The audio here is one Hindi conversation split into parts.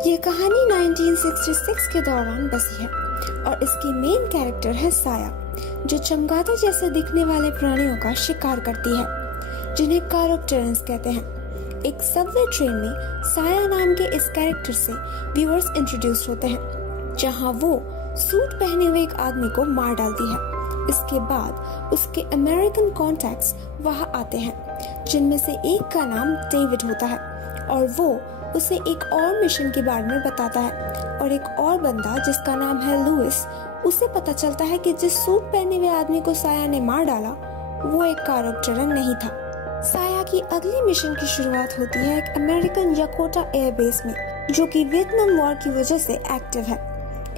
ये कहानी 1966 के दौरान बसी है और इसकी मेन कैरेक्टर है साया, जो चमगादड़ जैसे दिखने वाले प्राणियों का शिकार करती है, जिन्हें कैरेक्टर्स कहते हैं। एक सबवे ट्रेन में साया नाम के इस कैरेक्टर से व्यूअर्स इंट्रोड्यूस होते हैं, जहां वो सूट पहने हुए एक आदमी को मार डालती है। इसके बाद उसके अमेरिकन कॉन्टैक्ट्स वहां आते हैं, जिनमें से एक का नाम डेविड होता है और वो उसे एक और मिशन के बारे में बताता है। और एक और बंदा जिसका नाम है लुइस, उसे पता चलता है कि जिस सूट पहने हुए आदमी को साया ने मार डाला वो एक कैरेक्टर नहीं था। साया की अगली मिशन की शुरुआत होती है एक अमेरिकन यकोटा एयरबेस में, जो कि वियतनाम वॉर की वजह से एक्टिव है।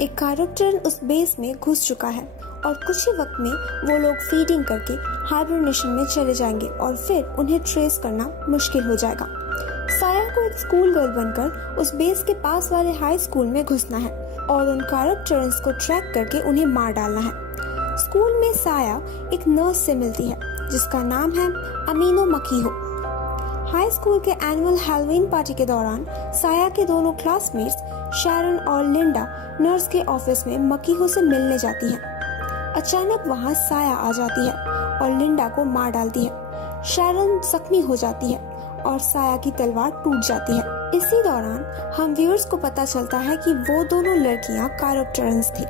एक कैरेक्टर उस बेस में घुस चुका है और कुछ ही वक्त में वो लोग फीडिंग करके हाइबरनेशन में चले जाएंगे और फिर उन्हें ट्रेस करना मुश्किल हो जाएगा। साया को एक स्कूल गर्ल बनकर उस बेस के पास वाले हाई स्कूल में घुसना है और उन कैरेक्टर्स को ट्रैक करके उन्हें मार डालना है। स्कूल में साया एक नर्स से मिलती है जिसका नाम है अमीनो मकीहो। हाई स्कूल के एनुअल हैलोवीन पार्टी के दौरान साया के दोनों क्लासमेट्स शैरन और लिंडा नर्स के ऑफिस में मकीहो से मिलने जाती हैं। अचानक वहां साया आ जाती है और लिंडा को मार डालती है। शैरन जख्मी हो जाती है और साया की तलवार टूट जाती है। इसी दौरान हम व्यूअर्स को पता चलता है कि वो दोनों लड़कियां कैरेक्टर्स थी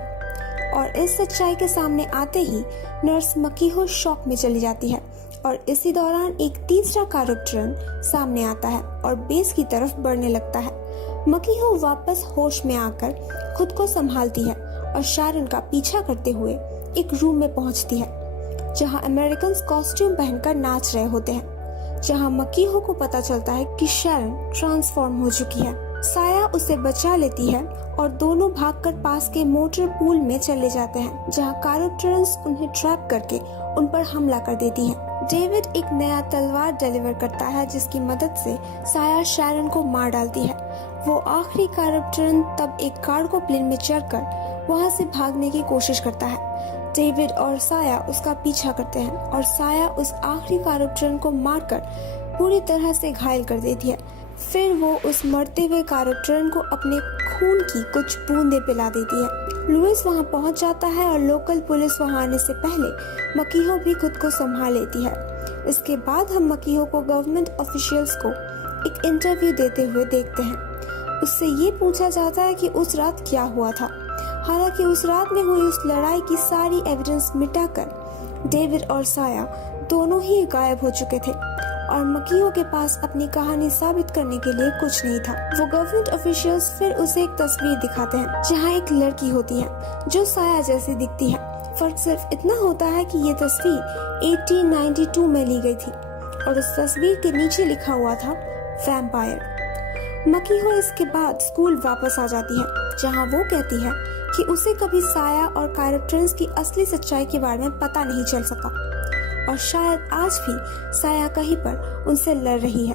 और इस सच्चाई के सामने आते ही नर्स मकीहो शॉक में चली जाती है और इसी दौरान एक तीसरा कैरेक्टर सामने आता है और बेस की तरफ बढ़ने लगता है। मकीहो वापस होश में आकर खुद को संभालती है और शैरन का पीछा करते हुए एक रूम में पहुंचती है जहां अमेरिकन कॉस्ट्यूम पहनकर नाच रहे होते हैं, जहां मकीहो को पता चलता है कि शैरन ट्रांसफॉर्म हो चुकी है। साया उसे बचा लेती है और दोनों भागकर पास के मोटर पूल में चले जाते हैं, जहां कैरेक्टर्स उन्हें ट्रैप करके उन पर हमला कर देती हैं। डेविड एक नया तलवार डिलीवर करता है जिसकी मदद से साया शैरन को मार डालती है। वो आखिरी कैरेक्टर तब एक कार्गो प्लेन में चढ़कर वहां से भागने की कोशिश करता है। डेविड और साया उसका पीछा करते हैं और साया उस आखिरी कैरेक्टर को मारकर पूरी तरह से घायल कर देती है। फिर वो उस मरते हुए कैरेक्टर को अपने खून की कुछ बूंदें पिला देती है। लुइस वहां पहुंच जाता है और लोकल पुलिस वहां आने से पहले मकीहो भी खुद को संभाल लेती है। इसके बाद हम मकीहो को गवर्नमेंट ऑफिशियल्स को एक इंटरव्यू देते हुए देखते हैं। उससे ये पूछा जाता है कि उस रात क्या हुआ था। हालांकि उस रात में हुई उस लड़ाई की सारी एविडेंस मिटाकर डेविड और साया दोनों ही गायब हो चुके थे और मकीहो के पास अपनी कहानी साबित करने के लिए कुछ नहीं था। वो गवर्नमेंट ऑफिशियल्स फिर उसे एक तस्वीर दिखाते हैं जहां एक लड़की होती है जो साया जैसी दिखती है। फर्क सिर्फ इतना होता है कि ये तस्वीर 1892 में ली गई थी और उस तस्वीर के नीचे लिखा हुआ था वैम्पायर। मकीहो इसके बाद स्कूल वापस आ जाती है जहां वो कहती है कि उसे कभी साया और कैरेक्टर्स की असली सच्चाई के बारे में पता नहीं चल सका और शायद आज भी साया कहीं पर उनसे लड़ रही है।